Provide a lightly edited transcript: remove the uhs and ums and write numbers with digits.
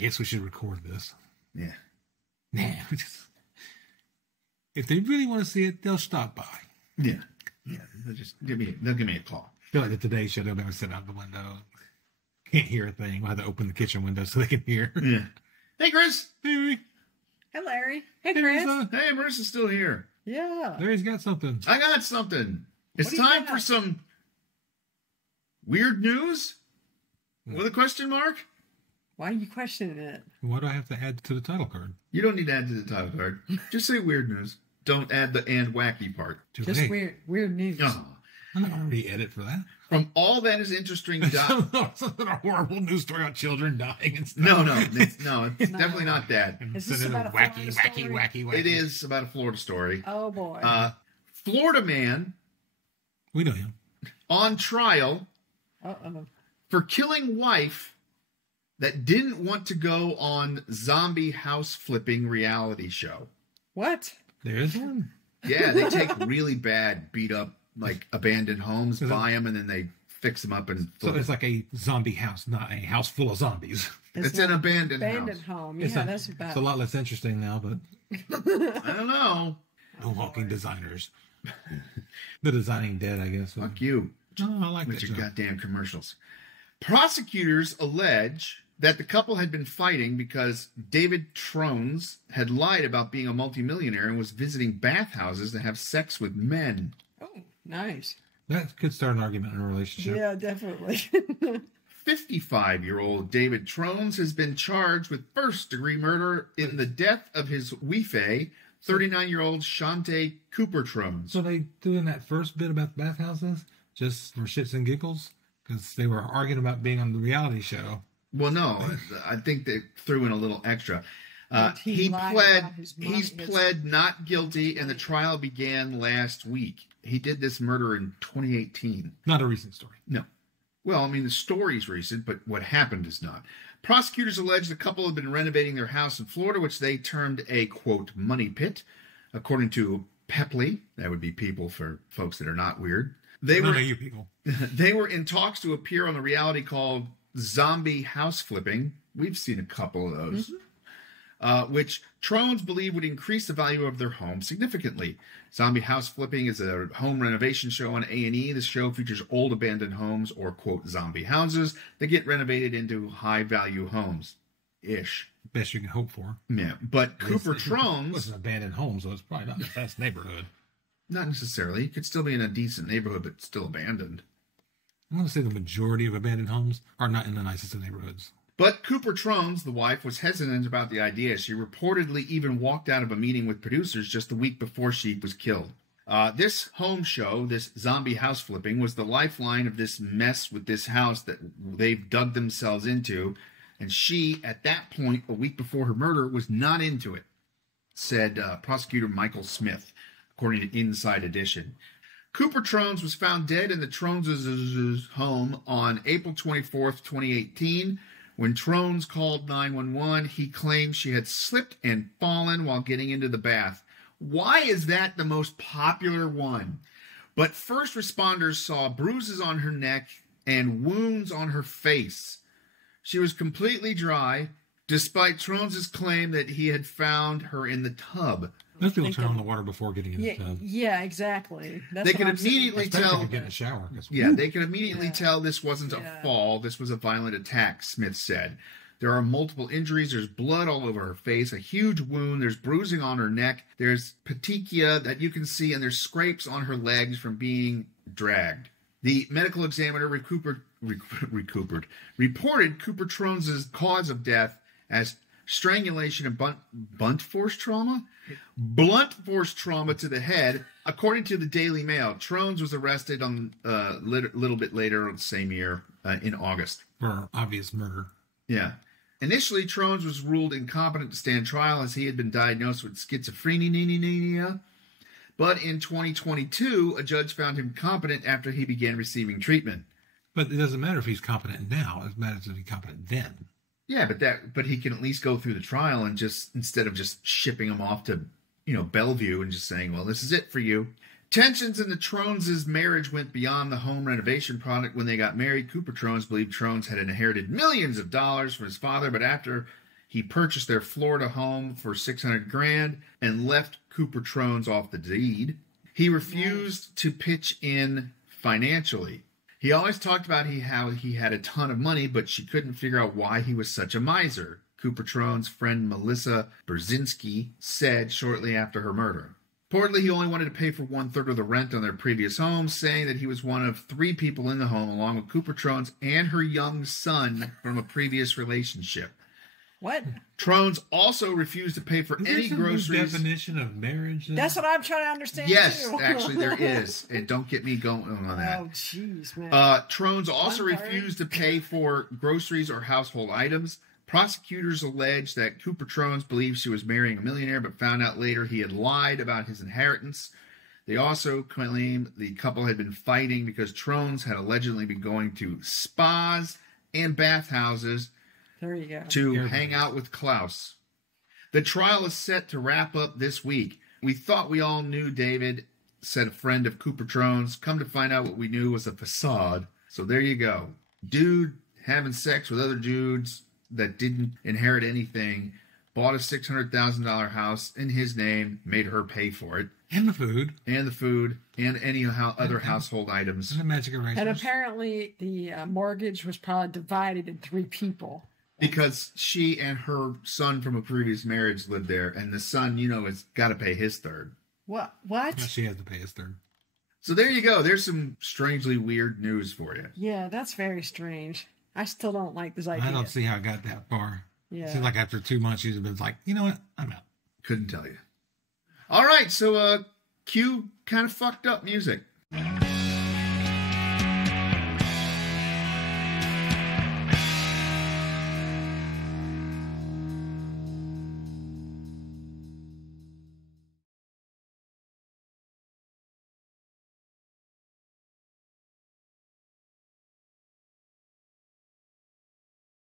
guess we should record this. Yeah. Nah. If they really want to see it, they'll stop by. Yeah. Yeah. They'll give me a call. I feel like the Today Show, they'll never sit out the window. Can't hear a thing. We'll have to open the kitchen window so they can hear. Yeah. Hey, Chris. Hey, Hey, Larry. Hey, Chris. Hey, Marisa's still here. Yeah. Larry's got something. I got something. It's do you time got? for some weird news? With a question mark? Why are you questioning it? What do I have to add to the title card? You don't need to add to the title card. Just say weird news. Don't add the and wacky part. Too Just late. weird news. Oh. I'm not already edit for that. From all that is interesting. Something a horrible news story about children dying and stuff. No, it's definitely not that. Is this Instead of about a wacky, Florida wacky, story? wacky. It is about a Florida story. Oh, boy. Florida man We know him. on trial Uh-oh. for killing wife that didn't want to go on zombie house flipping reality show. What? There is one. Yeah, they take really bad, beat up, like abandoned homes, buy them, and then they fix them up and So flip it's them. like a zombie house, not a house full of zombies. It's an abandoned house. home. It's Yeah, not- that's about It's a lot less interesting now, but I don't know. the walking designers. The Designing Dead, I guess. Fuck you Oh, I like with that your show. goddamn commercials. Prosecutors allege that the couple had been fighting because David Trones had lied about being a multimillionaire and was visiting bathhouses to have sex with men. Oh, nice. That could start an argument in a relationship. Yeah, definitely. 55-year-old David Trones has been charged with first-degree murder in the death of his wife, 39-year-old Shante Cooper Trones. So they doing that first bit about bathhouses just for shits and giggles? Because they were arguing about being on the reality show. Well, no, I think they threw in a little extra. And he He lied pled. about his money, He's his- pled not guilty, and the trial began last week. He did this murder in 2018. Not a recent story. No. Well, I mean, the story's recent, but what happened is not. Prosecutors allege the couple had been renovating their house in Florida, which they termed a, quote, money pit. According to Pepley, that would be people for folks that are not weird. They None were of you people. they were in talks to appear on the reality called Zombie House Flipping. We've seen a couple of those. Which Trones believe would increase the value of their home significantly. Zombie House Flipping is a home renovation show on A&E. This show features old abandoned homes, or, quote, zombie houses, that get renovated into high-value homes-ish. Best you can hope for. Yeah, but Cooper It was Trones, an abandoned home, so it's probably not the best neighborhood. not necessarily. It could still be in a decent neighborhood, but still abandoned. I want to say the majority of abandoned homes are not in the nicest of neighborhoods. But Cooper Trones, the wife, was hesitant about the idea. She reportedly even walked out of a meeting with producers just the week before she was killed. This home show, this zombie house flipping, was the lifeline of this mess with this house that they've dug themselves into. And she, at that point, a week before her murder, was not into it, said prosecutor Michael Smith, according to Inside Edition. Cooper Trones was found dead in the Trones' home on April 24th, 2018. When Trones called 911, he claimed she had slipped and fallen while getting into the bath. Why is that the most popular one? But first responders saw bruises on her neck and wounds on her face. She was completely dry, despite Trones' claim that he had found her in the tub. Most people turn on the water before getting in the Yeah, tub. yeah, exactly. That's They what could I'm saying. immediately Especially tell. if you get in the shower. Yeah, they could immediately Yeah. tell this wasn't Yeah. a fall. This was a violent attack, Smith said. There are multiple injuries. There's blood all over her face, a huge wound. There's bruising on her neck. There's petechia that you can see, and there's scrapes on her legs from being dragged. The medical examiner reported Cooper Trones' cause of death as strangulation and blunt force trauma to the head. According to the Daily Mail, Trones was arrested on little bit later the same year in August. For obvious murder. Yeah. Initially, Trones was ruled incompetent to stand trial as he had been diagnosed with schizophrenia. But in 2022, a judge found him competent after he began receiving treatment. But it doesn't matter if he's competent now. It matters if he's competent then. Yeah, but he can at least go through the trial and just, instead of just shipping him off to, Bellevue and just saying, well, this is it for you. Tensions in the Trones' marriage went beyond the home renovation project when they got married. Cooper Trones believed Trones had inherited millions of dollars from his father, but after He purchased their Florida home for $600,000 and left Cooper Trones off the deed. He refused to pitch in financially. He always talked about how he had a ton of money, but she couldn't figure out why he was such a miser, Cooper Trones' friend Melissa Brzezinski said shortly after her murder. Reportedly, he only wanted to pay for 1/3 of the rent on their previous home, saying that he was one of 3 people in the home, along with Cooper Trones and her young son from a previous relationship. What? Trones also refused to pay for Is any there some groceries. definition of marriage? Then? That's what I'm trying to understand. Yes, too. actually there is. And don't get me going on that. Oh, jeez, man. Trones also 1/3. refused to pay for groceries or household items. Prosecutors alleged that Cooper Trones believed she was marrying a millionaire, but found out later he had lied about his inheritance. They also claimed the couple had been fighting because Trones had allegedly been going to spas and bathhouses There you go. to Everybody. hang out with Klaus. The trial is set to wrap up this week. We thought we all knew David, said a friend of Cooper Trones. Come to find out what we knew was a facade. So there you go. Dude having sex with other dudes that didn't inherit anything, bought a $600,000 house in his name, made her pay for it, And the food. and the food, and any other household items. And the magic erasers. And apparently the mortgage was probably divided in 3 people. Because she and her son from a previous marriage lived there, and the son, has got to pay his third. What? Yeah, she has to pay his third. So there you go. There's some strangely weird news for you. Yeah, that's very strange. I still don't like this idea. I don't see how it got that far. Yeah. It seems like after 2 months, she's been like, you know what? I'm out. Couldn't tell you. All right, so cue kind of fucked up music.